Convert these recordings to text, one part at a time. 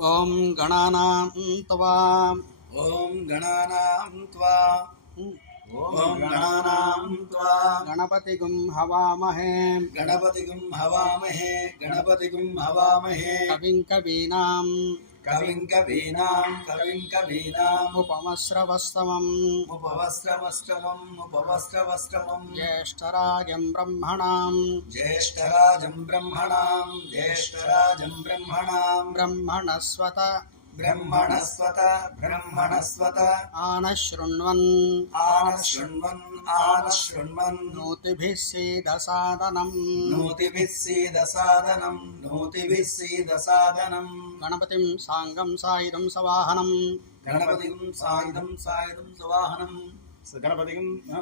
ఓం గణానాం త్వా ఓం గణానాం త్వా ఓం గణానాం త్వా గణపతిగుం హవామహే గణపతిగుం హవామహే గణపతిగుం హవామహే కవిం కవీనాం కవిం కవీనాం కవిం కవీనాం ఉపమశ్రవస్తమం ఉపవస్త్రవస్త్రమం జ్యేష్ఠరాజం బ్రహ్మణాం జ్యేష్ఠరాజం బ్రహ్మణాం బ్రహ్మణస్వత బ్రహ్మణస్వత ఆనశృణ్వన్ నూతిభిः సీదసాదనం గణపతిం సాంగం సాయుధం సవాహనం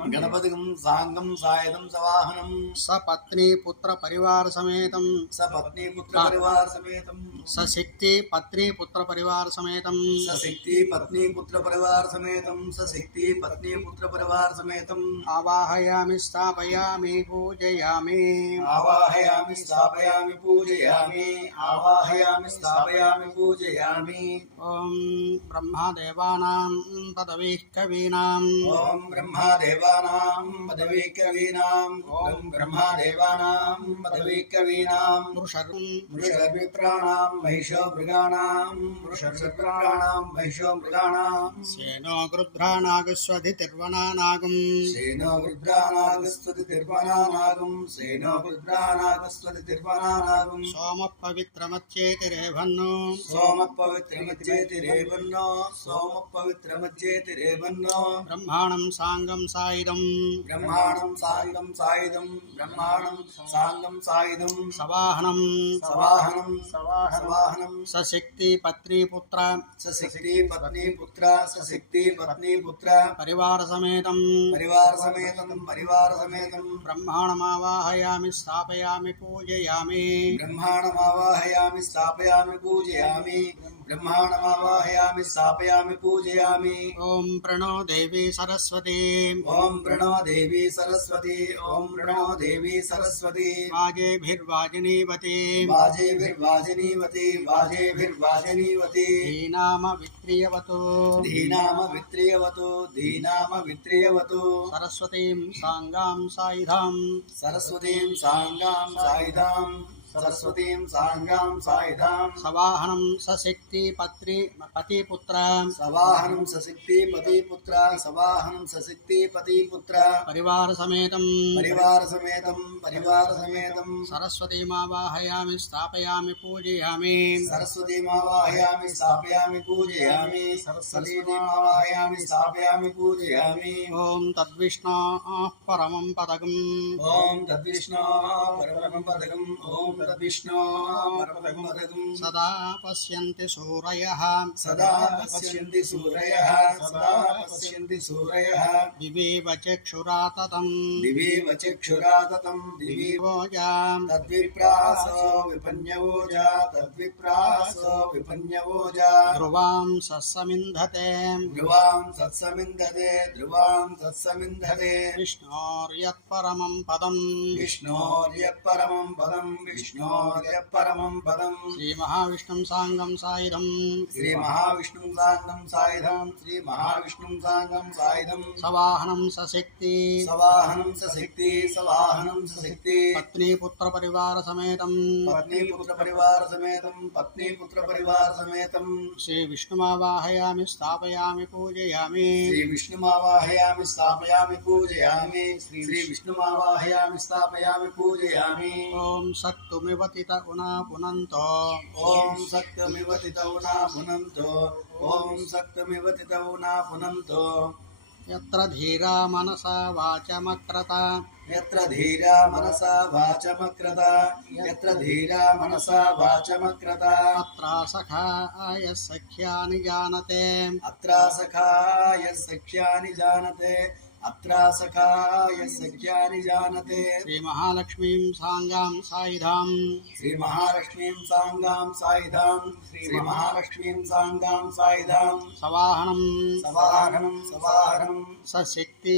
గణపతిగం సాంగం సాయుధం సవాహనం సపత్నీ పుత్ర పరివార సమేతం సపత్నీ పుత్ర పరివార సమేతం సశక్తి పత్ని పుత్ర పరివార సమేతం సశక్తి పత్ని పుత్ర పరివార సమేతం సశక్తి పత్ని పుత్ర పరివార సమేతం ఆవాహయామి స్థాపయామి పూజయామి ఆవాహయామి స్థాపయామి పూజయామి ఆవాహయామి స్థాపయామి పూజయామి ఓం బ్రహ్మదేవానాం పదవీః కవీనాం ఓం బ్రహ్మదేవానాం పదవీ కవీనాం ఓం బ్రహ్మదేవానాం పదవీ కవీనాం వృషర్విప్రాణాం మహిషో మృగాణాం వృషర్విప్రాణాం మహిషో మృగాణాం సేనో గృధ్రానాగస్వధితిర్వనానాగం సేనో గృధ్రానాగస్వతిర్వనానాగం సేనో గృధ్రానాగస్వతిర్వనానాగం సోమ పవిత్రమచ్చేతిరేవన్నో సోమ పవిత్రమజ్జేతిరేవన్నో సోమ పవిత్రమజ్జేతిరేవన్నో బ్రహ్మాణం సాంగం సాయుధం బ్రహ్మాణం సాంగం సాయుధం బ్రహ్మాణం సాంగం సాయుధం సవాహనం సవాహనం సశక్తి పత్ని పుత్ర సశక్తి పత్ని పుత్ర సశక్తి పత్ని పుత్ర పరివార సమేతం బ్రహ్మాణమావాహయామి స్థాపయామి పూజయామి బ్రహ్మాణమావాహయామి స్థాపయామి పూజయామి బ్రహ్మాణమావాహయామి స్థాపయామి పూజయామి ఓం ప్రణో దేవి సరస్వతి ఓం ప్రణో దేవి సరస్వతి ఓం ప్రణో దేవి సరస్వతి వాజేభిర్వాజినీవతి వాజేభిర్వాజినీవతి వాజేభిర్వాజినీవతి ధీనామ విత్రియవతు ధీనామ విత్రియవతు సరస్వతీం సాంగాం సాయుధాం సరస్వతీం సాంగాం సాయుధాం సవాహనం సశక్తి పతిపుత్ర సవాహనం సశక్తి పతిపుత్ర పరివార సమేతం సరస్వతీమావాహయామి స్థాపయామి పూజయామి ఓం తద్విష్ణోః పరమం పదకం ఓం తద్విష్ణో పరమపదకం సదా పశ్యంతి సూరయః వివేవ చక్షురాతతం దివివోజాం తద్విప్రాసో విపన్యవోజా ధ్రువాం సస్సమింధతే ధ్రువాం సత్సమింధతే విష్ణోర్యత్పరమం పదం విష్ణోర్యపరమం పదం శ్రీ మహావిష్ణుం సాంగం సాయుధం శ్రీ మహావిష్ణుం సాంగం సాయుధం సవాహనం సశక్తి పత్ని పుత్ర పరివార సమేతం శ్రీ విష్ణుమావాహయామి స్థాపయామి పూజయామి ఓం సక్తుమివతిత ఉనా పునంతో యత్ర ధీరా మనసా వాచమక్రత యత్ర ధీరా మనసా వాచమక్రత అత్రా సఖాయ సఖ్యాని జానతే అత్రా సఖాయ సఖ్యాని జానతే శ్రీ మహాలక్ష్మీం సాంగాం సాయుధాం సవాహనం సవాహనం సశక్తి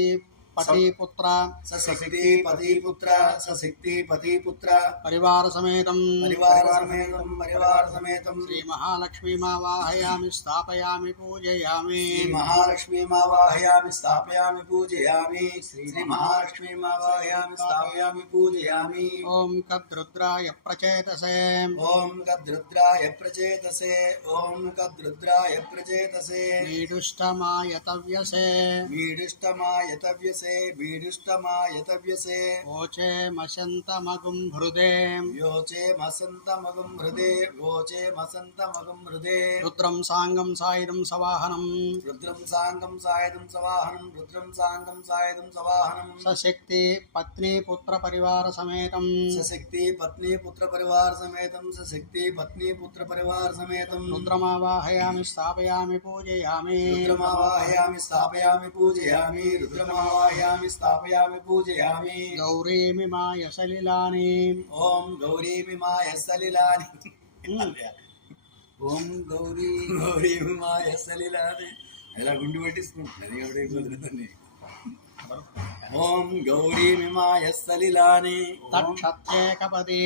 పతిపుత్ర సశక్తి పతిపుత్ర సశక్తి పతిపుత్ర పరివార సమేతం పరివార సమేతం శ్రీ మహాలక్ష్మీమావాహయామి స్థాపయామి పూజయామి శ్రీ మహాలక్ష్మీమావాహయామి స్థాపయామి పూజయామి శ్రీ మహాలక్ష్మీమావాహయామి స్థాపయామి పూజయామి ఓం కద్రుద్రాయ ప్రచేతసే ఓం కద్రుద్రాయ ప్రచేతసే ఓం కద్రుద్రాయ ప్రచేతసే మీడుష్టమాయతవ్యసే మీడుష్టమాయతవ్యసే మీడుష్టమాయతవ్యసే ఓచే మశంతమగుం హృదే యోచే మసంతమగం హృదే యోచే మసంతమగం హృదే రుద్రం సాంగం సాయుధం సవాహనం రుద్రం సాంగం సాయుధం సవాహనం రుద్రం సాంగం సాయుధం సవాహనం సశక్తి పత్ని పుత్ర పరివార సమేతం సశక్తి పత్ని పుత్ర పరివార సమేతం సశక్తి పత్ని పుత్ర పరివార సమేతం రుద్రమావాహయామి స్థాపయామి పూజయామి రుద్రమావాహయామి స్థాపయామి పూజయామి రుద్రమావాహయామి స్థాపయామి పూజయామి గౌరీమిమాయ సలిలాని ఓం గౌరీమిమాయ సలిలాని ఓం గౌరీమిమాయ సలిలాని ఇలా గుండు పట్టించుకుంటున్నది ఎవడే కుదరదని ఓం గౌరీమిమాయ సలిలాని తక్షత్యేకపది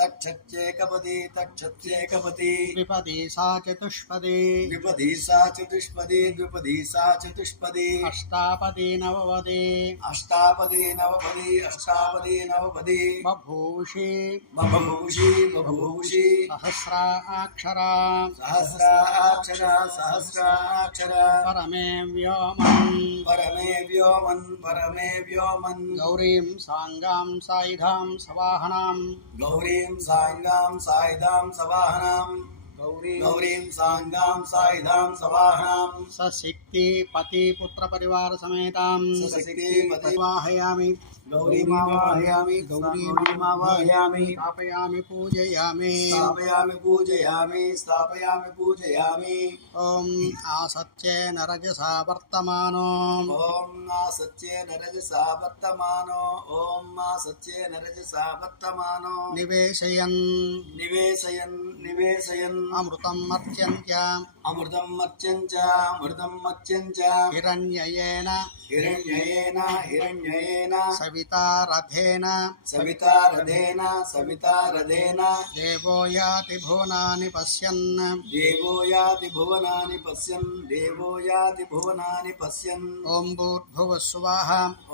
తక్షత్యేకపది తక్షత్యేకపది ద్విపది సా చతుష్పది ద్విపది సా చతుష్పది ద్విపది సా చతుష్పది అష్టాపది నవవది అష్టాపది నవపది అష్టాపది నవపది బభూషి బభూషి బభూషి సహస్రాక్షరా సహస్రాక్షర సహస్రాక్షర పరమే వ్యోమన్ పరమే వ్యోమన్ పరమే వ్యోమన్ గౌరీం సాంగాం సాయుధాం సవాహనాం గౌరీం సాంగాం సాయుధాం సవాహనాం గౌరీం సాంగాం సాయుధాం సవాహనాం సశక్తి పతి పుత్ర పరివార సమేతాం సశక్తి వాహయామి గౌరీమావాహయామి గౌరీమావాహయామి స్థాపయామి పూజయామి స్థాపయామి పూజయామి స్థాపయామి పూజయామి ఓం ఆసత్యేన రజసా వర్తమానో ఓం మా సత్యేన రజసా వర్తమానో ఓం మా సత్యేన రజసా వర్తమానో నివేశయన్ నివేశయన్ నివేశయన్ అమృతం మర్త్యంత్య అమృతం మర్త్యం చ అమృతం మర్త్యం చ హిరణ్యయేన హిరణ్యయేన హిరణ్యయేన సవితారథేన సవితారథేన సవితారథేన దేవో యాతి భువనాని పశ్యన్ దేవో యాతి భువనాని పశ్యన్ దేవో యాతి భువనాని పశ్యన్ ఓం భూర్భువః స్వః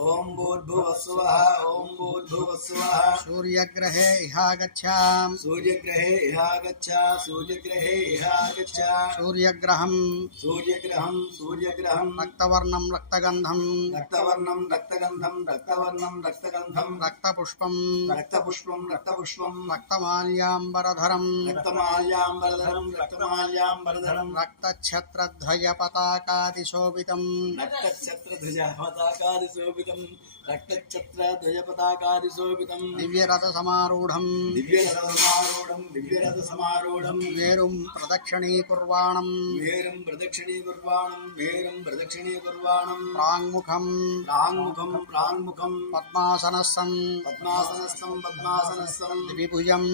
ఓం భూర్భువః స్వః ఓం భూర్భువః స్వః సూర్యగ్రహే ఇహాగచ్ఛాం సూర్యగ్రహే ఇహాగచ్చ సూర్యగ్రహే ఇహాగచ్చ సూర్యగ్రహం సూర్యగ్రహం సూర్యగ్రహం రక్తవర్ణం రక్తగంధం రక్తవర్ణం రక్తగంధం రక్తవర్ణం రక్తగంధం రక్తపుష్పం రక్తపుష్పం రక్తపుష్పం రక్తమాల్యాంబరధరం రక్తమాల్యాంబరధరం రక్తమాల్యాంబరధరం రక్తఛత్రధ్వజ పతాకాదిశోభితం రక్తఛత్రధ్వజ పతాకాదిశోభితం రక్తఛత్రధ్వజ పతాకాదిశోభితం దివ్యరథ సమారూఢం దివ్యరథ సమారూఢం మేరుం ప్రదక్షిణీకుర్వాణం మేరుం ప్రదక్షిణీకుర్వాణం మేరుం ప్రదక్షిణీకుర్వాణం ప్రాంగుఖం ప్రాంగుఖం ప్రాంగుఖం పద్మాసనస్సం పద్మాసనస్థం పద్మాసనస్థం ద్విభుజం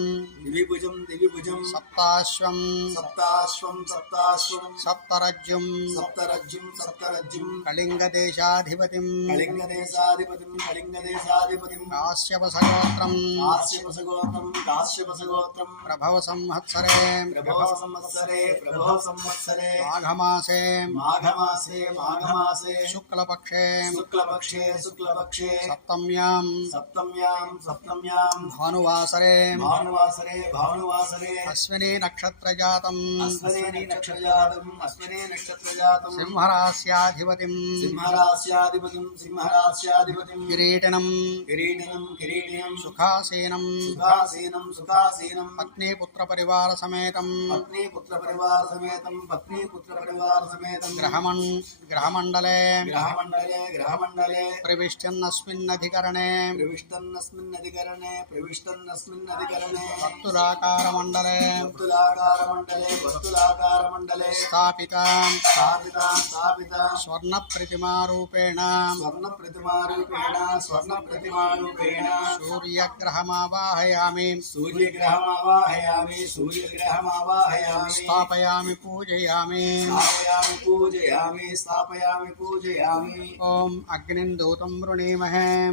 దివిభుజం దివిభుజం సప్తాశ్వం సప్తాశ్వం సప్తాశ్వం సప్తరజ్జుం సప్తరజ్జుం సప్తరజ్జుం కళింగదేశాధిపతిం కళింగదేశాధిపతిం కళింగదేశాధిపతిం కాశ్యపసగోత్రం కాశ్యపసగోత్రం కాశ్యపసగోత్రం ప్రభవ సంవత్సరే ప్రభవ సంవత్సరే ప్రభవ సంవత్సరే మాఘమాసే మాఘమాసే మాఘమాసే శుక్లపక్షే శుక్లపక్షే శుక్లపక్షే సప్తమ్యాం సప్తమ్యాం సప్తమ్యాం భానువాసరే భానువాసరే భానువాసరే అశ్విని నక్షత్రజాతం అశ్వనీ నక్షత్రజాతం అశ్వనీ నక్షత్రజాతం సింహరాస్యాధిపతిం సింహరాస్యాధిపతిం సింహరాస్యాధిపతిం కిరీటినం కిరీటినం కిరీటినం సుఖాసీనం సుఖాసీనం సుఖాసీనం పత్ని పుత్ర పరివార సమేతం పత్ని పుత్ర పరివార సమేతం పత్ని పుత్ర పరివార సమేతం గ్రహమండలే గ్రహమండలే గ్రహమండలే ప్రవిష్టన్నస్మిన్నధికరణే ప్రవిష్టన్నస్మిన్నధికరణే ప్రవిష్టన్నస్మిన్నధికరణే వర్తులాకారమండలే వర్తులాకారమండలే వర్తులాకారమండలే స్థాపితాం స్థాపిత స్థాపిత స్వర్ణ ప్రతిమారూపేణ స్వర్ణ ప్రతిమారూపేణ प्रतिमारूपेण स्वर्णप्रतिमारूपेण सूर्यग्रहमावाहयामि सूर्यग्रहमावाहयामि स्थापयामि पूजयामि स्थापयामि पूजयामि ॐ अग्निं दूतं वृणीमहे ॐ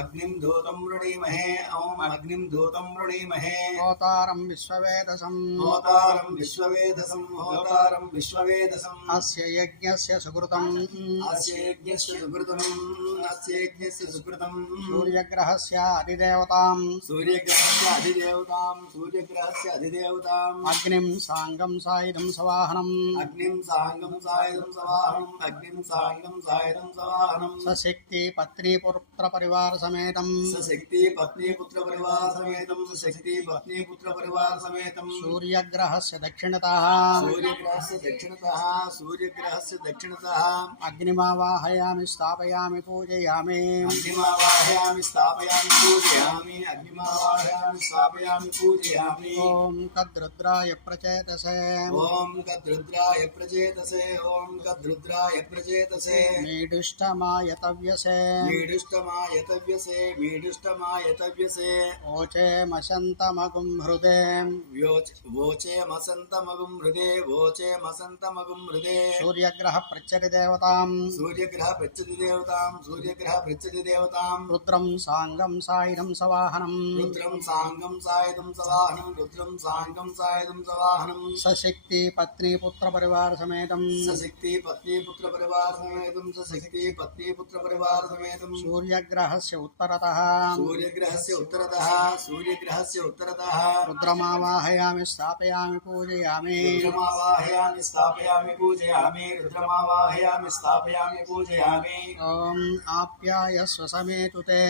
अग्निं दूतं वृणीमहे ॐ अग्निं दूतं वृणीमहे होतारं विश्ववेदसम् होतारं विश्ववेदसम् अस्य यज्ञस्य सुकृतम् अस्य यज्ञस्य सुकृतम् सूर्यग्रहस्य अधिदेवताम् सूर्यग्रहस्य अधिदेवताम् अग्निं साङ्गं सायुधं सवाहनम् अग्निं साङ्गं सायुधं सवाहनम् सशक्ति पत्नी पुत्र परिवार समेतम् सशक्ति पत्नी पुत्र परिवार समेतम् सूर्यग्रहस्य दक्षिणतः सूर्यग्रहस्य दक्षिणतः अग्निमावाहयामि स्थापयामि पूजयामि अग्निमावाहयामि स्थापयामि पूजयामि ॐ तद्रुद्राय प्रचेतसे ॐ तद्रुद्राय प्रचेतसे मीडुष्टमायतव्यसे मीडुष्टमायतव्यसे ओचे मशन्तमगुं हृदे वोचे मसन्तमगुं हृदे सूर्यग्रह प्रचरि देवताम् सूर्यग्रह पृच्छति देवताम् रुद्रं साङ्गं सायुधं सवाहनम् रुद्रं साङ्गं सायुधं सवाहनम् सशक्ति पत्नी पुत्र परिवार समेतम् सशक्ति पत्नी पुत्र परिवार समेतम् सूर्यग्रहस्य उत्तरतः रुद्रमावाहयामि स्थापयामि पूजयामि ॐ आप्यायस्व समेतुते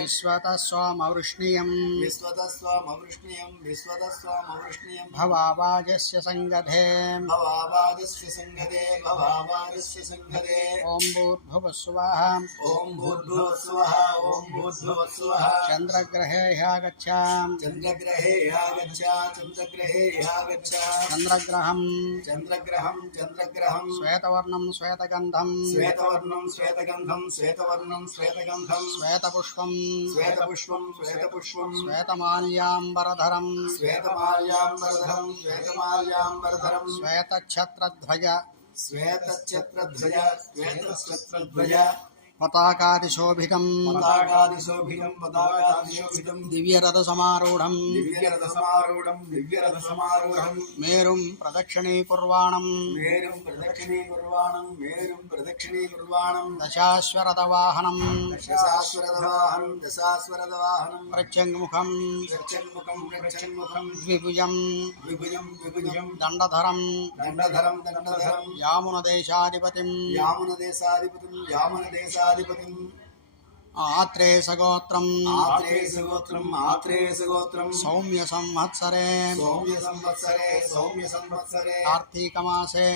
विश्वतः स्वामवृष्णियम् भवावाजस्य सङ्गधे ॐ भूर्भुवस्सुवः चन्द्रग्रहे ह्यागच्छाम् चन्द्रग्रहम् श्वेतवर्णं श्वेतगन्धं श्वेतपुष्पं श्वेतमाल्याम्बरधरम् श्वेतच्छत्रध्वज पताकादिशोभितम् दिव्यरथसमारूढम् मेरुं प्रदक्षिणीकुर्वाणम् दशाश्वरथवाहनम् प्रत्यङ्मुखम् द्विभुजम् दण्डधरम् यामुनदेशाधिपतिम् आत्रेयसगोत्रम् सौम्य संवत्सरे कार्तीकमासे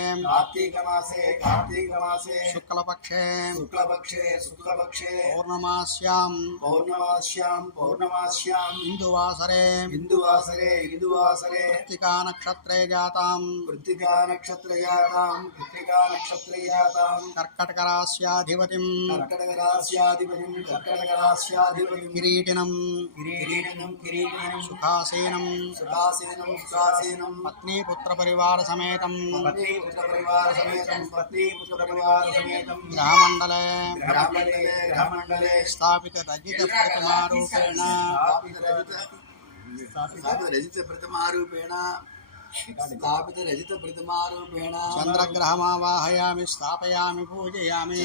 शुक्लपक्षे पौर्णमास्याम् इंदुवासरे कृत्तिका नक्षत्रे जाताम् कर्कटकरास्याधिपतिम् किरीटिनम् सुखासीनम् पत्नी पुत्र परिवार समेतम् ग्रहमण्डले स्थापित रजित प्रतिमारूपेण चन्द्रग्रहमावाहयामि स्थापयामि पूजयामि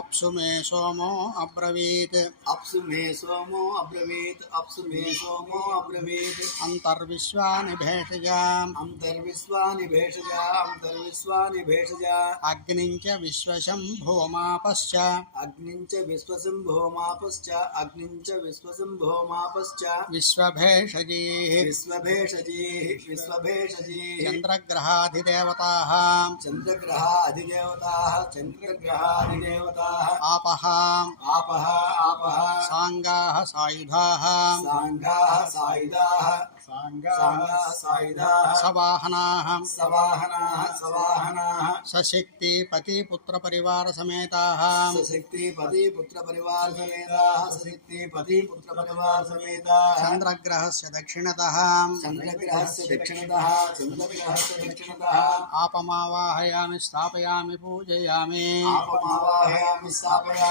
अप्सु मे सोमो अब्रवीत् अन्तर्विश्वानि भेषजा अग्निं च विश्वशम्भुवमापश्च विश्वभेषजीः चन्द्रग्रहाधिदेवताः आपः साङ्गाः सायुधाः సాంగా సాయుధాః సవాహనాః సవాహనాః సశక్తి పతి పుత్ర పరివార సమేతాః సశక్తి పతి పుత్ర పరివార సమేతాః చంద్రగ్రహస్య దక్షిణతః చంద్రగ్రహస్య దక్షిణతః ఆపమావాహయామి స్థాపయామి పూజయామి ఆపమావాహయామి స్థాపయామి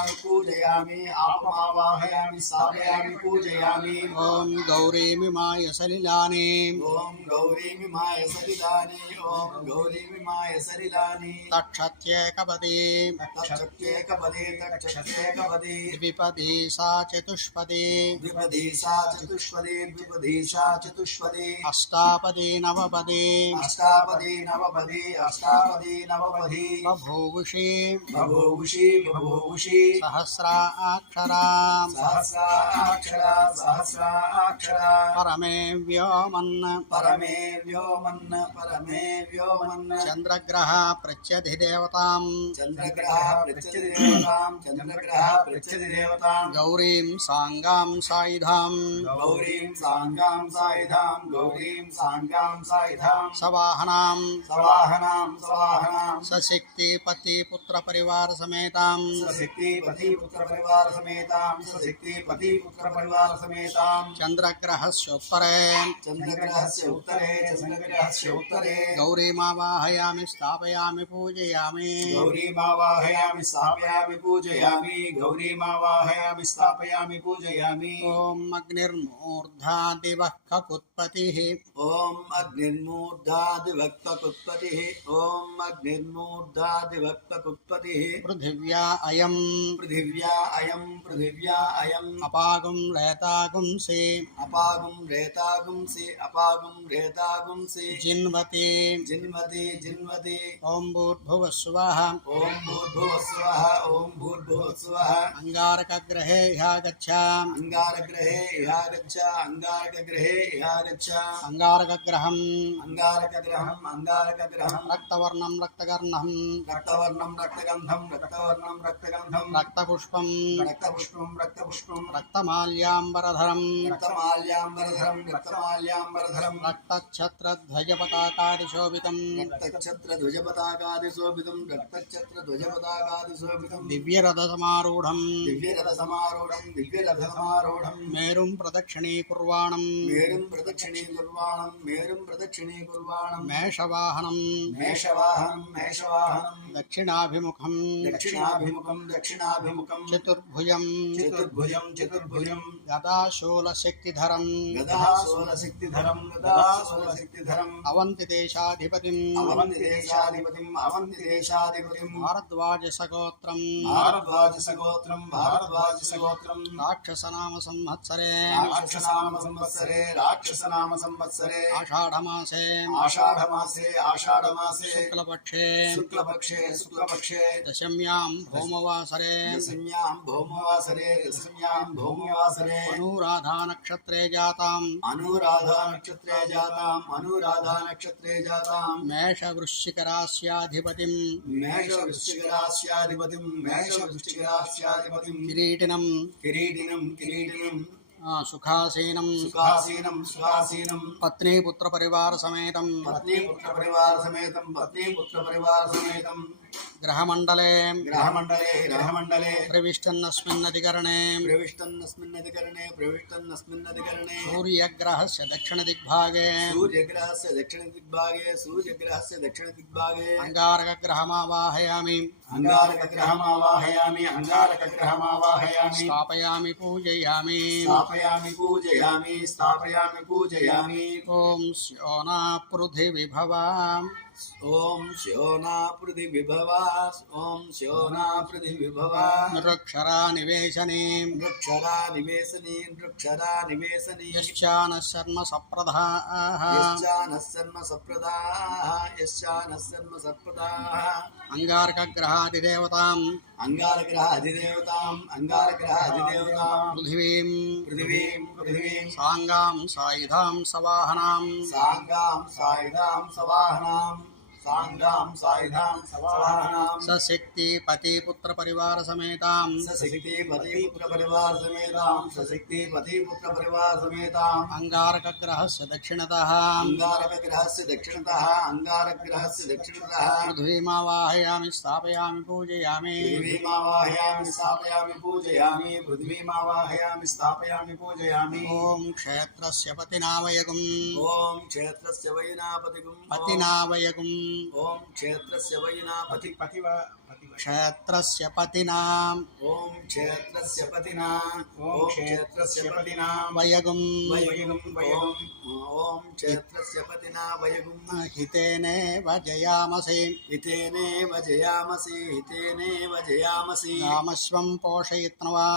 ఓం గౌరీమిమాయ సలిలాని ఓం గౌరీమిమాయ సలిలాని తక్షత్యేకపది తక్షత్యేకపదే ద్విపది సా చతుష్పది ద్విపదీ సా చతుష్పదీ అష్టాపది నవపది నవపది బభూవుషి బభూషి సహస్రాక్షరా సహస్రాక్షరా పరమే వ్యోమన్ పరమే వ్యోమన్ చంద్రగ్రహ ప్రత్యధిదేవతాం చంద్రగ్రహ ప్రత్యధిదేవతాం గౌరీం సాంగాం సాయుధాం గౌరీం సాంగాం సాయుధాం సవాహనాం సవాహనాం సశక్తి పతి పుత్ర పరివార సమేతాం సశక్తి పతి పుత్ర పరివార సమేతాం చంద్రగ్రహస్యోత్తరే చంద్రగ్రహస్య ఉత్తరే గౌరీమావాహయామి స్థాపయామి పూజయామి గౌరీమావాహయామి స్థాపయామి పూజయామి ఓం అగ్నిర్మూర్ధా దివః కకుత్పతిః ఓం అగ్నిర్మూర్ధాదివక్తకుత్పతిః పృథివ్యా అయం పృథివ్యా అయం అపాగుం రేతాగుంసి అపాగుం రేతాగుంసి జిన్వతి జిన్వతి ఓం భూర్భువస్సువః ఓం భూర్భువస్సువః అంగారకగ్రహే హ్యాగచ్చ అంగారగ్రహే ఇహాగచ్చ అంగారకగ్రహం అంగారకగ్రహం రక్తవర్ణం రక్తగర్ణం రక్తగంధం రక్తపుష్పం రక్తపుష్పం రక్తమాల్యాంబరధరం రక్తమాల్యాంబరధరం రక్తఛత్రధ్వజ పతాకాది శోభితం రక్తఛత్రధ్వజపతాకాదిశోభితం దివ్యరథ సమారూఢం దివ్యరథసమారూఢం మేరుం ప్రదక్షిణీకుర్వాణం మేరుం ప్రదక్షిణీకుర్వాణం మేషవాహనం మేషవాహనం దక్షిణాభిముఖం దక్షిణాభిముఖం చతుర్భుజం చతుర్భుజం గదాశూలశక్తిధరం గదాశూలశక్తిధరం అవంతి దేశాధిపతిం అవంతిదేశాధిపతిం భారద్వాజ సగోత్రం భారద్వాజసగోత్రం రాక్షసనామ సంవత్సరే రాక్షసనామ సంవత్సరే ఆషాఢమాసే ఆషాఢమాసే శుక్లపక్షే దశమ్యాం భౌమవాసరే భౌమవాసరే అనురాధా నక్షత్రే జాతాం అనురాధా నక్షత్రే జాతాం మేష వృశ్చిక రాశ్యాధిపతిం మేషవృశ్చికరాశ్యాధిపతిం కిరీటినం సుఖాసీనం పత్నీపుత్ర పరివార సమేతం గ్రహమండలే ప్రవిష్టన్నస్మిన్నధికరణే సూర్యగ్రహస్య దక్షిణ దిగ్భాగే అంగారకగ్రహమావాహయామి స్థాపయామి పూజయామి ఓం స్యోనా పృథివిభవా ఓం శోనా పృథివిభవా నృక్షరా నివేశనే నృక్షరా నివేశనీ యశ్చాన శర్మ సప్రదాః అంగారకగ్రహాదిదేవతాం పృథివీం సాంగాం సాయుధాం సవాహనాం సాంగాం సాయుధాం సవాహనాం సశక్తి పతి పుత్ర పరివార సమేతాం సశక్తి పతి పుత్ర పరివార సమేతాం సశక్తి పతి పుత్ర పరివార సమేతాం అంగారక గ్రహస్య దక్షిణతః అంగారక గ్రహస్య దక్షిణతః అంగారక గ్రహస్య దక్షిణతః పృథ్వీమావాహయామి స్థాపయామి పూజయామి పృథివీమావాహయామి స్థాపయామి పూజయామి పృథివీమావాహయామి స్థాపయామి పూజయామి ఓం క్షేత్రస్య పతినావయగుం ఓం క్షేత్రస్య వైనాపతిగుం పతినావయగుం ఓం క్షేత్రస్య వైనాపతి క్షేత్రస్య పతినా ఓం క్షేత్రస్య పతినా ఓం క్షేత్రస్య పతినా వయగుం వయగుం వయగుం ఓం క్షేత్రస్య పతినా వయగుం హితేనేవ జయామసి హితేనేవ జయామసి హితేనేవ జయామసి రామస్వం పోషయిత్నవా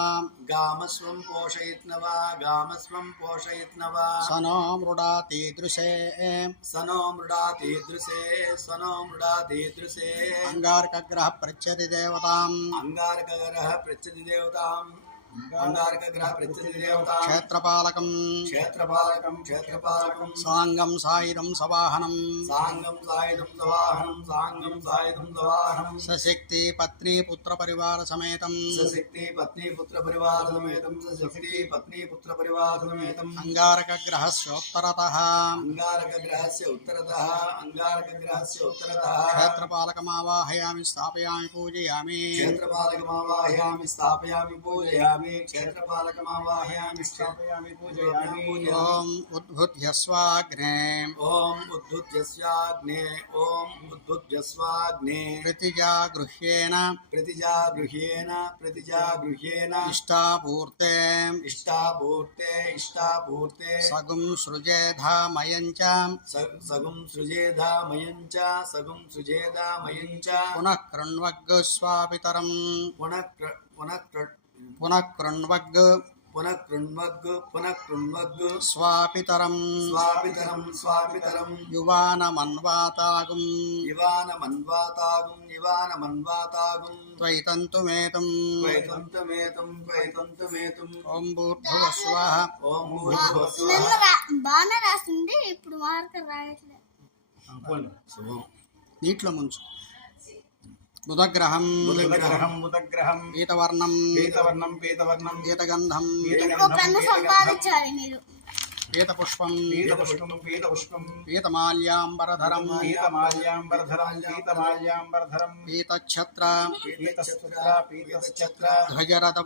గామస్వం పోషయిత్నవా గామస్వం పోషయిత్నవా సనో మృడాతీదృశే సనో మృడాతీదృశే సనో మృడాతీదృశే అంగారక గ్రహ ప్రత్యతి దేవతాం అంగారక గ్రహ ప్రత్యతి దేవతాం అంగారక గ్రహ ప్రత్యతి దేవతాం క్షేత్రపాలకం క్షేత్రపాలకం క్షేత్రపాలకం సాంగం సాయుధం సవాహనం సాంగం సాయుధం సవాహనం సాంగం సాయుధం సవాహనం సశక్తి పత్ని పుత్ర పరివార సమేతం సశక్తి పత్ని పుత్ర పరివార సమేతం సశక్తి పత్ని పుత్ర పరివార సమేతం అంగారక గ్రహస్యోత్తరతః అంగారక గ్రహస్య ఉత్తరతః అంగారక గ్రహస్య ఉత్తరతః క్షేత్రపాలకమావాహయామి స్థాపయామి పూజయామి క్షేత్రపాలకమావాహయామి స్థాపయామి పూజయామి క్షేత్రపాలకమావాహయామి స్థాపయామి పూజయామి ఓం ఉద్భుత్యస్వాగ్నే ఓం ఉద్భుత్యస్వాగ్నే ఓం ఉద్భుత్యస్వాగ్నే ప్రతిజా గృహ్యేన ప్రతిజాగృహ్యేన ప్రతిజాగృహ్యేన ఇష్టాపూర్తే ఇష్టాపూర్తే ఇష్టాపూర్తే సగుం సృజేధామయం చ సగుం సృజేధామయం చ సగుం సృజేధామయం చ పునః కృణ్వగ్ స్వాపితరం పునః కృణ్వగ్ పునః కృణ్వగ్ స్వాపితరం స్వాపితరం స్వాపితరం యువానమన్వాతాగుం ఇవానమన్వాతాగుం ఇవానమన్వాతాగుం త్వయితంతుమేతం త్వయితంతుమేతం త్వయితంతుమేతం ఓం భూర్భువస్వః ఓం భూర్భువస్వః బాగా రాస్తుంది ఇప్పుడు మార్కర్ రాయట్లేదు శుభం నీటిలో ముంచు బుధగ్రహం బుధగ్రహం బుధగ్రహం పీతవర్ణం పీతవర్ణం పీతవర్ణం పీతగంధం ఇంకో పెన్ను సంపాదించాలి మీరు పీతపుష్పం పీతపుష్పం పీతపుష్పం పీతమాల్యాంబరధరం పీతమాల్యాంబరధరం పీతమాల్యాంబరధరం పీతఛత్ర పీతఛత్ర పీతఛత్ర ధ్వజరథ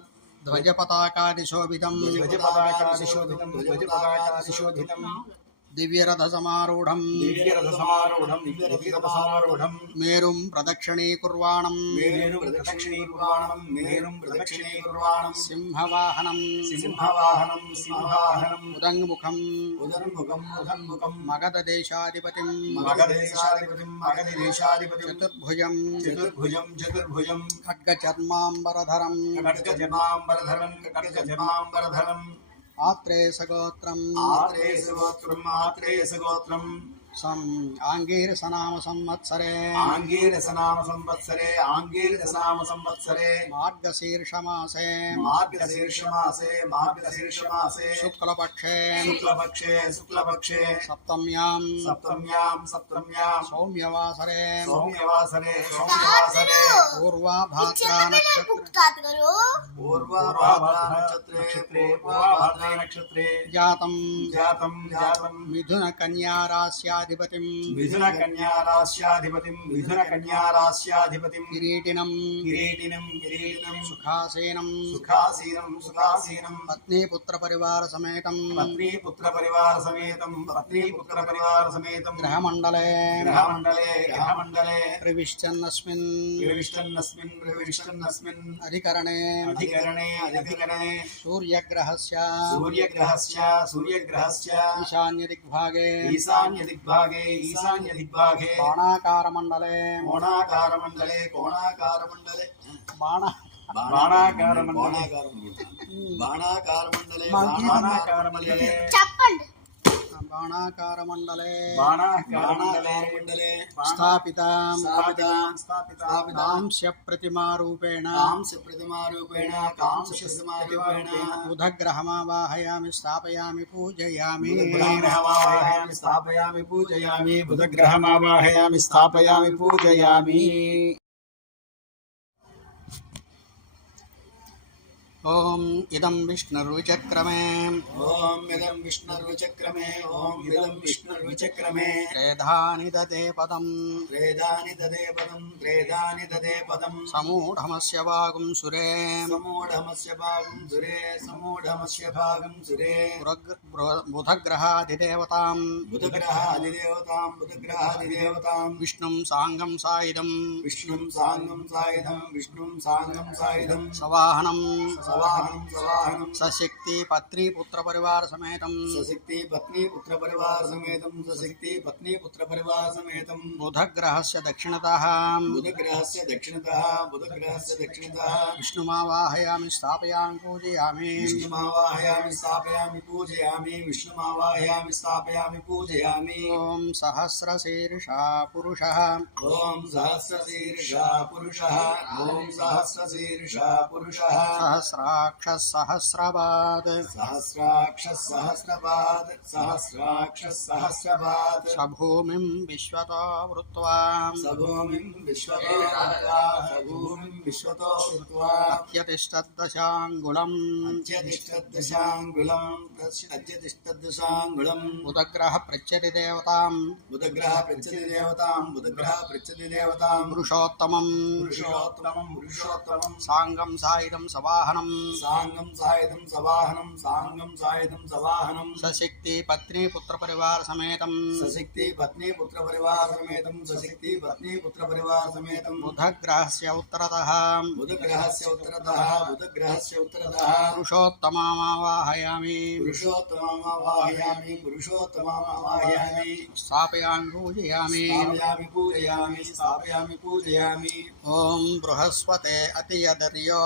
ధ్వజపతాకాదిశోభితం ధ్వజపతాకాదిశోభితం ధ్వజపతాకాదిశోభితం దివ్యరథసమారూఢం దివ్యరథసమారూఢం దివ్యరథసమారూఢం మేరుం ప్రదక్షిణీకుర్వాణం మేరుం ప్రదక్షిణీకుర్వాణం మేరుం ప్రదక్షిణీకుర్వాణం సింహవాహనం సింహవాహనం సింహవాహనం ఉదంగముఖం ఉదన్ముఖం ఉదన్ముఖం మగధదేశాధిపతిం మగధేశాధిపతిం మగధదేశాధిపతిం చతుర్భుజం చతుర్భుజం చతుర్భుజం ఖడ్గచర్మాంబరధరం ఖడ్గజమాంబరధరం ఖడ్గజమాంబరధరం ఆత్రేయసగోత్రం ఆత్రేయసగోత్రం ఆత్రేయసగోత్రం ఆంగీరసనామ సంవత్సరే ఆంగీరసనామ సంవత్సరే ఆంగీరసనామ సంవత్సరే మార్గశీర్షమాసే మార్గశీర్షమాసే మార్గశీర్షమాసే శుక్లపక్షే శుక్లపక్షే శుక్లపక్షే సప్తమ్యాం సప్తమ్యాం సప్తమ్యాం సౌమ్యవాసరే సౌమ్యవాసరే సౌమ్యవాసరే పూర్వాభాద్రా నక్షత్ర తాతగారు పూర్వభాద్రా నక్షత్రే పూర్వభాద్రా నక్షత్రే జాతం జాతం జాతం మిథున కన్యా రాశ్యాధిపతిం మిథున కన్యా రాశ్యాధిపతిం మిథున కన్యా రాశ్యాధిపతిం కిరీటినం కిరీటినం కిరీటినం సుఖాసీనం సుఖాసీనం సుఖాసీనం పత్నీపుత్ర పరివార సమేతం పత్నీ పుత్ర పరివార సమేతం పత్నీ పుత్ర పరివార సమేతం గ్రహమండలే గ్రహమండలే ప్రవిష్టన్నస్మిన్ ప్రవిష్టన్నస్మిన్ అధికరణే అధికరణే సూర్యగ్రహస్య సూర్యగ్రహస్య ఈశాన్య దిగ్భాగే ఈశాన్య దిగ్భాగే బాణాకారమండలే కోణాకారమండలే చెప్పండి బాణాకారమండలే బాణాకారమండలే స్థాపితాం స్థాపితాం కాంస్యప్రతిమారూపేణ కాంస్యప్రతిమారూపేణ బుధగ్రహమావాహయామి స్థాపయామి పూజయామి బుధగ్రహమావాహయామి స్థాపయామి పూజయామి బుధగ్రహమావాహయామి స్థాపయామి పూజయామి. ఓం ఇదం విష్ణుర్విచక్రమే ఓం ఇదం విష్ణుర్విచక్రమే ఓం ఇదం విష్ణుర్విచక్రమే త్రేధాని దదే పదం త్రేదాని దదే పదం త్రేదాని దదే పదం సమూఢమస్య భాగం సురే సమూఢమస్య భాగం సురే సమూఢమస్య భాగం సురే బుధగ్రహాధిదేవతాం బుధగ్రహాధిదేవతాం విష్ణుం సాంగం సాయిదం విష్ణుం సాంగం సాయుధం విష్ణుం సాంగం సాయుధం సవాహనం సవాహనం సశక్తి పత్ని పుత్ర పరివార సమేతం సశక్తి పత్ని పుత్ర పరివార సమేతం సశక్తి పత్ని పుత్ర పరివార సమేతం బుధగ్రహస్య దక్షిణతః బుధగ్రహస్య దక్షిణతః విష్ణుమావాహయామి స్థాపయామి పూజయామి విష్ణుమావాహయామి స్థాపయామి పూజయామి విష్ణుమావాహయామి స్థాపయామి పూజయామి. ఓం సహస్రశీర్షా పురుషః ఓం సహస్రశీర్షా పురుషః ఓం సహస్రశీర్షా పురుషః సహస్రాక్షః సహస్రపాద్ సహస్రాక్షః సహస్రపాద్ సహస్రాక్షః సహస్రపాద్ సభూమిం విశ్వతో వృత్వా సభూమిం విశ్వతో వృత్వా సభూమిం విశ్వతో వృత్వా అత్యతిష్టద్దశాంగుళం అత్యతిష్టదశాంగుళం బుధగ్రహ ప్రత్యతి దేవతాం బుధగ్రహ పృచ్చతి దేవతాం బుధగ్రహ పృచ్చతి దేవతాం పురుషోత్తమం పురుషోత్తమం సాంగం సాయిదం సవాహనం సాంగం సాయుధం సవాహనం సాంగం సాయుధం సవాహనం సశక్తి పత్ని పుత్ర పరివార సమేతం సశక్తి పత్ని పుత్ర పరివార సమేతం సశక్తి పత్ని పుత్ర పరివార సమేతం బుధగ్రహస్య ఉత్తరతః బుధగ్రహస్య ఉత్తరతః పురుషోత్తమావాహయామి పురుషోత్తమావాహయామి స్థాపయామి పూజయామి స్థాపయామి పూజయామి. ఓం బృహస్పతే అతియదర్యో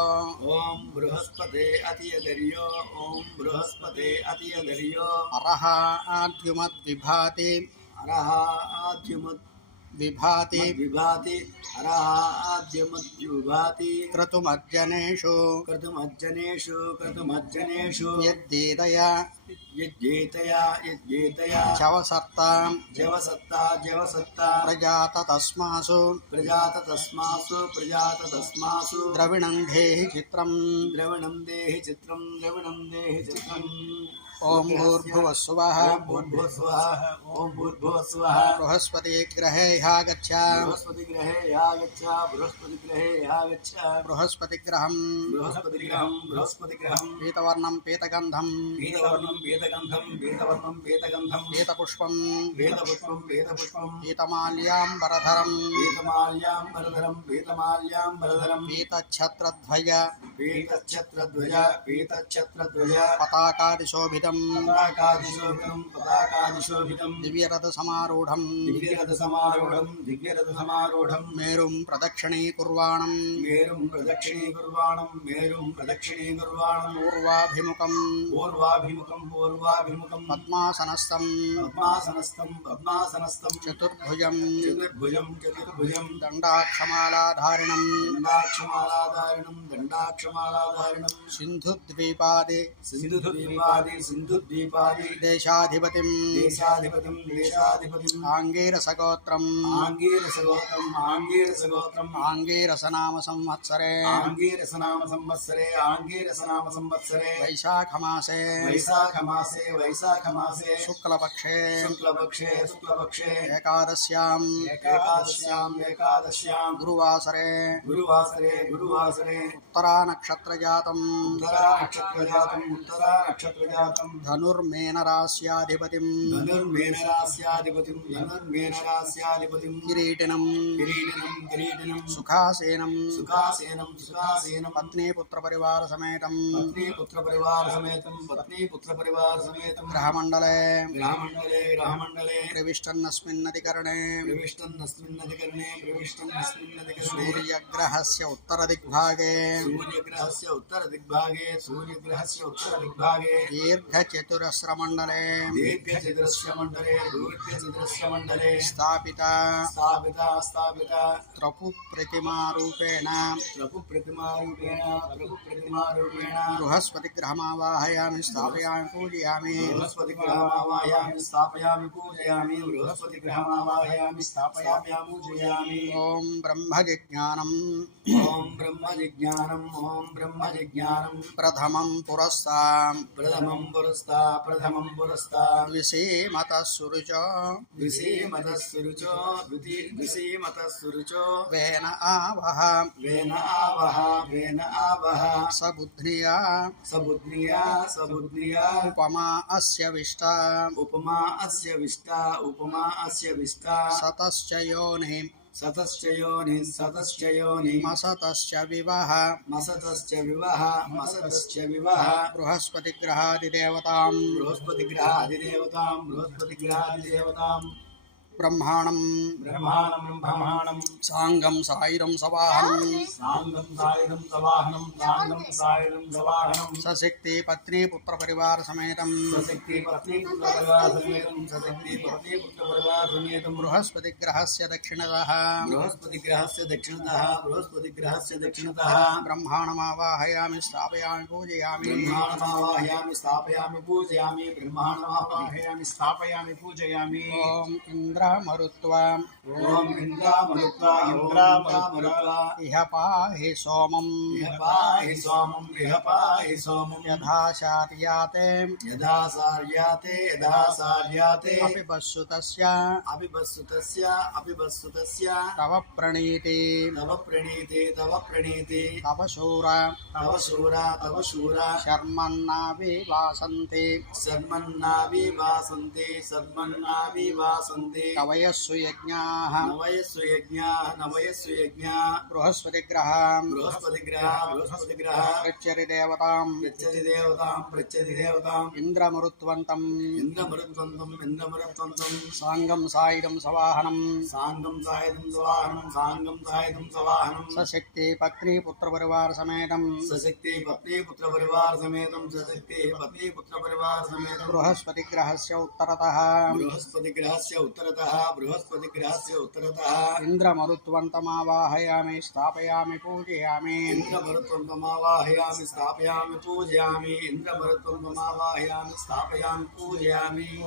ఓం బృహస్పతే అతియదర్యో ఓం బృహస్పతే అతియదర్యో అరహ ఆద్యుమద్విభాతి అరహ ఆద్యుమద్ విభాతి విభాతి అరహ ఆద్యమద్యుభాతి క్రతుమర్జనేషు క్రతుమజ్జనేషు యద్దీదయా యజ్జేతయా చవసర్తా జవసత్తా ప్రజాతస్మాసు ప్రజాతస్మాసు ద్రవిణం దేహి చిత్రం ద్రవిణం దేహి చిత్రం ఓం భూర్భువస్సువః ఓం భూర్భువస్సువః బృహస్పతి గ్రహే యాగచ్చ బృహస్పతి గ్రహే యాగచ్చ బృహస్పతి గ్రహం పీతవర్ణం పీతగంధం పీతగంధం పీతపుష్పం పీతపుష్పం పీతమాల్యాంబరధరం పీతమాల్యాంబరధరం పీతఛత్రధ్వజ పీతఛత్రధ్వజ పతాకాదిశోభితం పతాకాదిశోభితం దివ్యరథ సమారూఢం దివ్యరథ మేరుం ప్రదక్షిణీకుర్వాణం పూర్వాభిముఖం పద్మాసనస్థం చతుర్భుజం దండాక్షమాలాధారిణం సింధుద్వీపాది దేశాధిపతిం ఆంగీరసగోత్రం ఆంగీరసనామ సంవత్సరే వైశాఖమాసే శుక్లపక్షే ఏకాదశ్యాం గురువాసరే ఉత్తరా నక్షత్రజాతం ధనుర్మేనరాస్యాధిపతిం కిరీటినం సుఖాసేనం పత్నీ పుత్ర పరివార సమేతం గ్రహమండలే ప్రవిష్టన్నస్మిన్నధికరణే సూర్యగ్రహస్య ఉత్తరదిగ్భాగే सूर्यग्रहस्य उत्तरदिग्भागे सूर्यग्रहस्य उत्तरदिग्भागे दीर्घचतुरस्रमण्डले दीर्घचतुरस्रमण्डले दीर्घचतुरस्रमण्डले स्थापिता स्थापिता त्रपुप्रतिमारूपेण प्रभुप्रतिमारूपेण बृहस्पतिग्रहमावाहयामि स्थापयामि पूजयामि बृहस्पतिग्रहमावाहयामि स्थापयामि पूजयामि बृहस्पतिग्रहमावाहयामि स्थापयामि पूजयामि ॐ ब्रह्मजिज्ञानम् ॐ ब्रह्मजिज्ञानम् प्रथमं पुरस्ता द्विषीमतः सुरुचो वेन आवह सबुद्ध्या उपमा अस्य विष्टा सतश्च योनिः मसतश्च विवः बृहस्पतिग्रहादिदेवताम् ब्रह्माणं साङ्गं सायुधं सवाहनं सशक्ति पत्नी पुत्र परिवार समेतं बृहस्पतिग्रहस्य दक्षिणतः ब्रह्माणमावाहयामि स्थापयामि पूजयामि ॐ इन्द्रमरुत्वा इह पाहि सोमम् यथा शार्याते अपिबस्सुतस्य तव प्रणीति तव शूरा शर्मन्नाविवासन्ति कवयस्सु यज्ञाः बृहस्पतिग्रह पृच्छति देवताम् इन्द्रमरुत्वन्तम् साङ्गं सायुधं सवाहनं सशक्ति पत्नी पुत्र परिवार समेतं बृहस्पतिग्रहस्य उत्तरतः इन्द्रमरुत्वन्तमावाहयामि स्थापयामि पूजयामि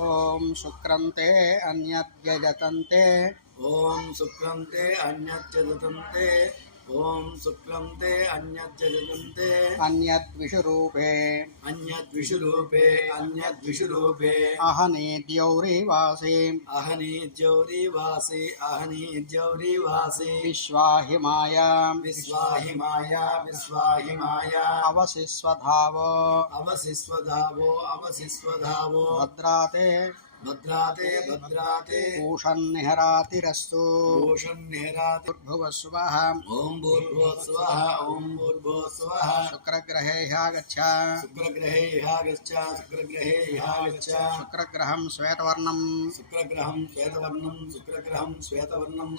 ॐ शुक्रन्ते अन्यद्यजतन्ते अन्यद्विषुरूपे अहनीद्यौरिवासि विश्वाहिमाया अवसिस्वधावो भद्राते पूषन्निहरातिरस्तु भुवस्वः ॐ भूर्भुवस्वः शुक्रग्रहे ह्यागच्छ शुक्रग्रहं श्वेतवर्णं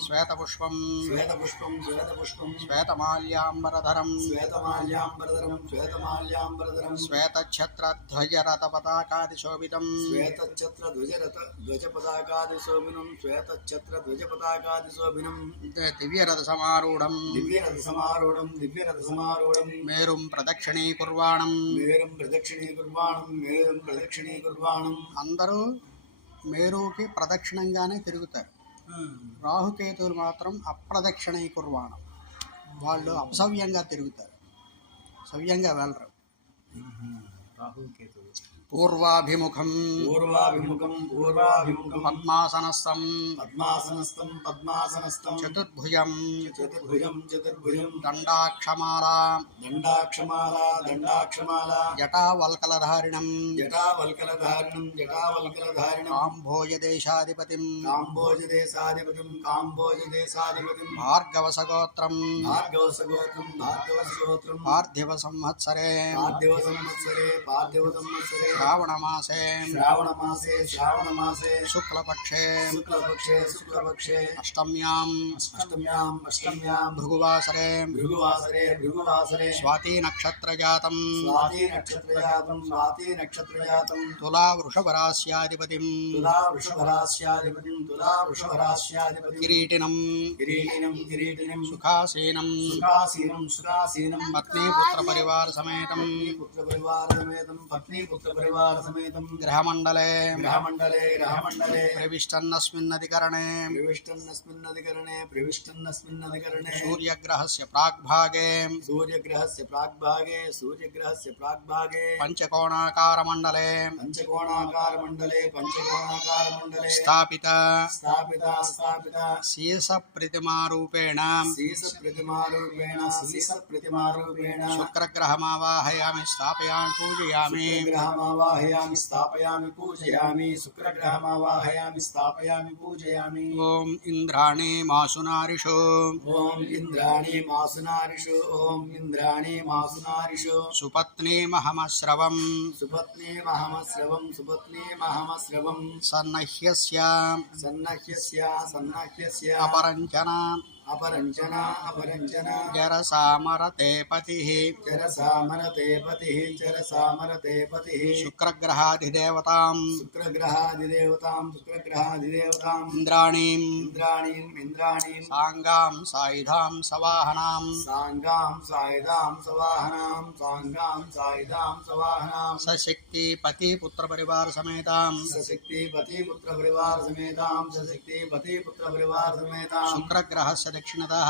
श्वेतपुष्पं श्वेतमाल्याम्बरधरं श्वेतच्छत्रध्वजरथपताकादिशोभितं ध्वजपताकादिशोभिनं दिव्यरथसमारूढं मेरुं प्रदक्षिणीकुर्वाणं అందరూ మేరుకి ప్రదక్షిణంగానే తిరుగుతారు. రాహుకేతువులు మాత్రం అప్రదక్షిణీకుర్వాణం, వాళ్ళు అపసవ్యంగా తిరుగుతారు, సవ్యంగా వెళ్ళరు. పూర్వాభిముఖం పద్మాసనస్థం చతుర్భుజం దండాక్షమాలా జటావల్కలధారిణం కాంభోజదేశాధిపతిం భార్గవసగోత్రం పార్థివ సంవత్సరే श्रावणमासे शुक्लपक्षे अष्टम्यां भृगुवासरे स्वाति नक्षत्रजातं तुला वृषभरास्याधिपतिं किरीटिनं सुखासीनं पत्नी पुत्र परिवार समेतं ग्रहमंडले प्रविष्टन्नस्मिन्नधिकरणे सूर्यग्रहस्य प्राग्भागे पंचकोणाकारमण्डले स्थापित शीर्षप्रतिमारूपेण शुक्रग्रहमावाहयामि स्थापयामि पूजयामि ओम इंद्राणी मासुनारिषु सुपत्नी महमश्रवं सन्नह्यस्य अपरंचना जरसामरते पतिः शुक्रग्रहाधिदेवतां इंद्राणीं सांगां सायुधां सवाहनां सशक्ति पति पुत्र परिवार समेतां शुक्रग्रहस्य दक्षिणतः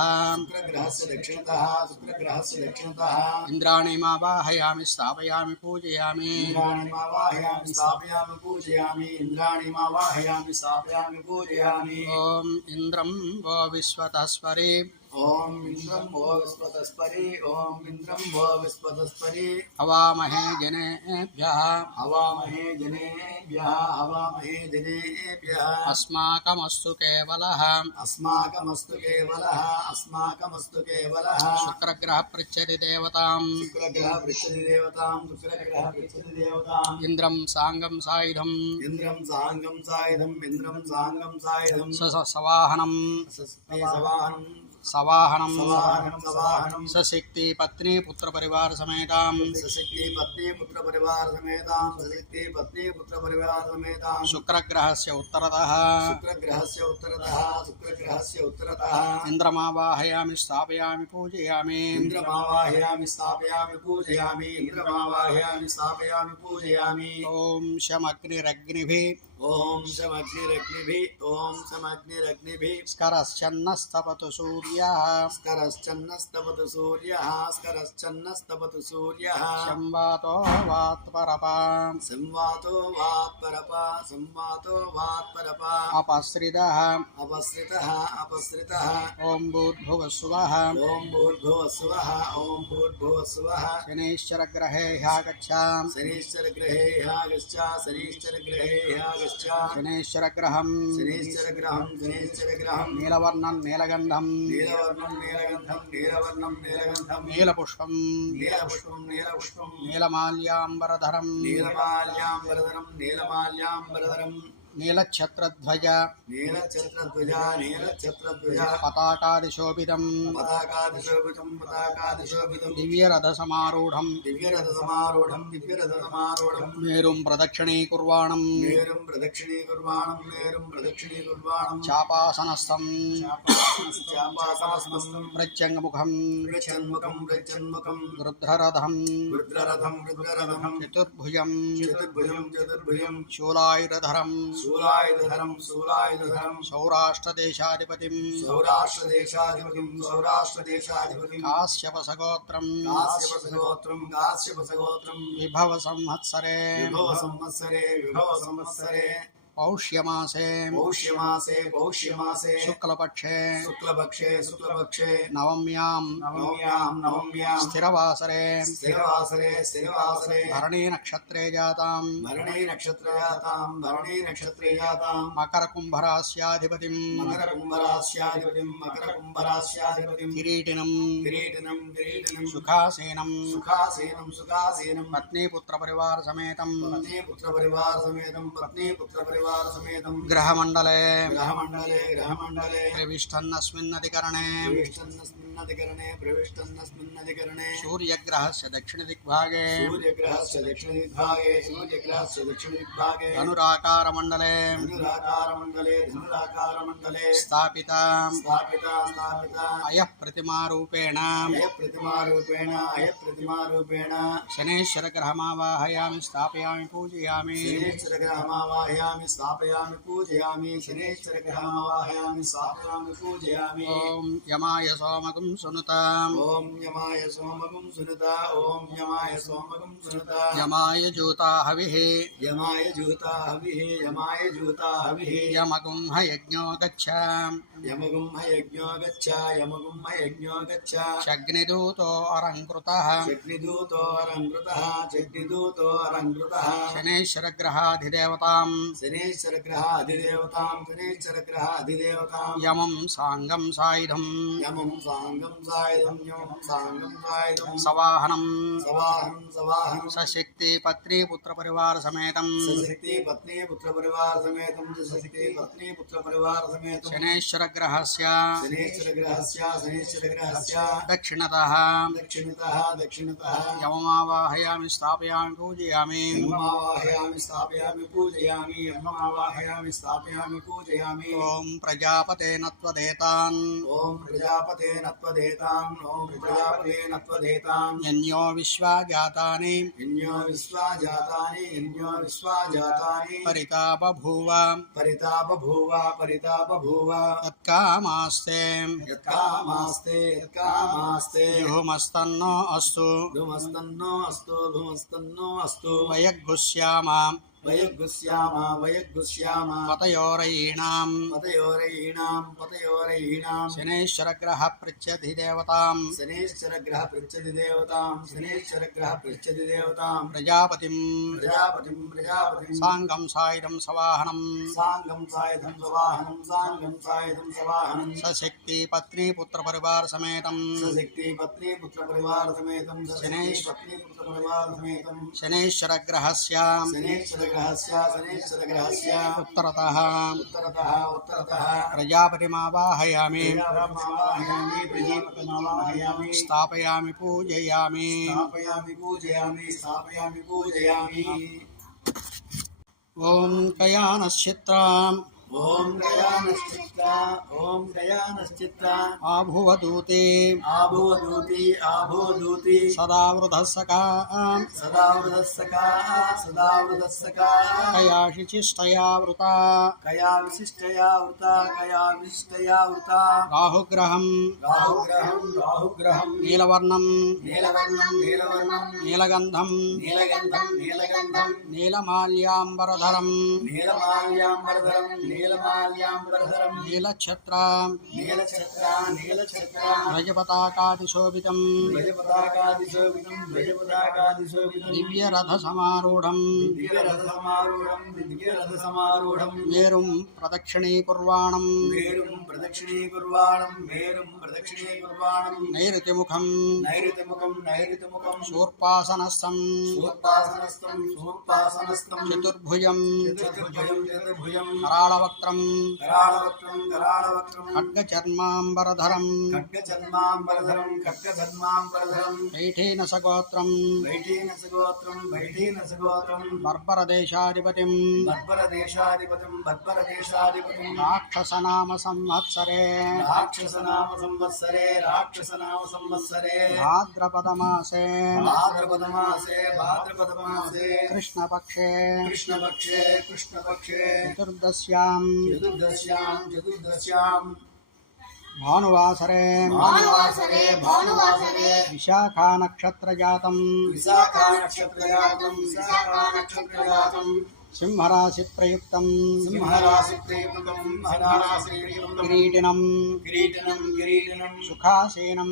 इंद्राणीमावाहयामि स्थापयामि पूजयामि ओम इंद्रं वो विश्वतस्परि ओम इंद्रं वो विश्वतस्परि हवामहे जनेभ्यः अस्माकमस्तु केवलः शुक्रग्रह पृच्छति देवतां इंद्रं सांगं सायुधं सवाहनं सशक्ति पत्नी पुत्र परिवार समेतां शुक्रग्रहस्य उत्तरतः इंद्रमावाहयामि स्थापयामि पूजयामि ओम शमग्निरग्निभिः स्करश्चन्नस्तपतु सूर्यः संवातो वात्परपा अपसृतः ओम भूर्भुवस्सुवः शनैश्चरग्रहे ह्यागच्छ शनैश्चरग्रहं नीलवर्णं नीलगन्धं नीलपुष्पं नीलमाल्याम्बरधरं नीलच्छत्रध्वज पताकादिशोभितं दिव्यरथसमारूढं मेरुं प्रदक्षिणीकुर्वाणं चापासनस्थं प्रत्यङ्गमुखं रुद्ररथं चतुर्भुजं शूलायुधरं सौराष्ट्रदेशाधिपतिं काश्यपसगोत्रं विभव संवत्सरे पौष्यमासे शुक्लपक्षे नवम्यां स्थिरवासरे भरणी नक्षत्रे जातां मकरकुम्भरास्याधिपतिं किरीटिनं सुखासीनं पत्नीपुत्रपरिवार समेतं ग्रहमण्डले प्रविष्टन्नस्मिन्नधिकरणे सूर्यग्रहस्य दक्षिणदिग्भागे धनुराकारमण्डले स्थापिता अयः प्रतिमारूपेण शनेश्वरग्रहमावाहयामि स्थापयामि पूजयामि ॐ यमाय सोमगं सुनुताम् यमाय जूता हविः यमगुं हयज्ञो गच्छ शग्निदूतो अलङ्कृतः शनेश्वरग्रहाधिदेवतां यमं साङ्गं सायुधं सवाहनं सशक्ति पत्नी पुत्र परिवार समेतं शनेश्वर ग्रहस्य दक्षिणतः यममावाहयामि स्थापयामि पूजयामि ॐ प्रजापते नत्वदेतान् यन्यो विश्वा जातानि परिता बभूव यत्कामास्ते जुहुमस्तन्नो अस्तु वयग्गुष्याम पतयोरयीणां शनेश्वरग्रह पृच्छधिदेवतां प्रजापतिं साङ्गं सायुधं सवाहनं सशक्ति पत्नी पुत्र परिवार समेतं शनेश्वरग्रहस्य उत्तरतः प्रजापतिमावाहयामि स्थापयामि पूजयामि ॐ कयानश्चित्राम् आभुवदूते सदावृधस्सका कयाशिचिष्टया वृता राहुग्रहं नीलवर्णं नीलगन्धं नीलमाल्याम्बरधरं नीलच्छत्रां ध्वजपताकादिशोभितं दिव्यरथसमारूढं मेरुं प्रदक्षिणीकुर्वाणं नैऋतिमुखं शूर्पासनस्थं चतुर्भुजं कराळवक्त्रं खड्गचर्माम्बरधरं पैठेन सगोत्रं बर्बरदेशाधिपतिं राक्षसनाम संवत्सरे भाद्रपदमासे कृष्णपक्षे चतुर्दश्यां भानुवासरे विशाखा नक्षत्र जातम् సింహరాశి ప్రయుక్తం సింహరాశి ప్రేయుక్తం సింహరాశి ప్రేయుక్తం కిరీటినం కిరీటనం కిరీటనం సుఖాసీనం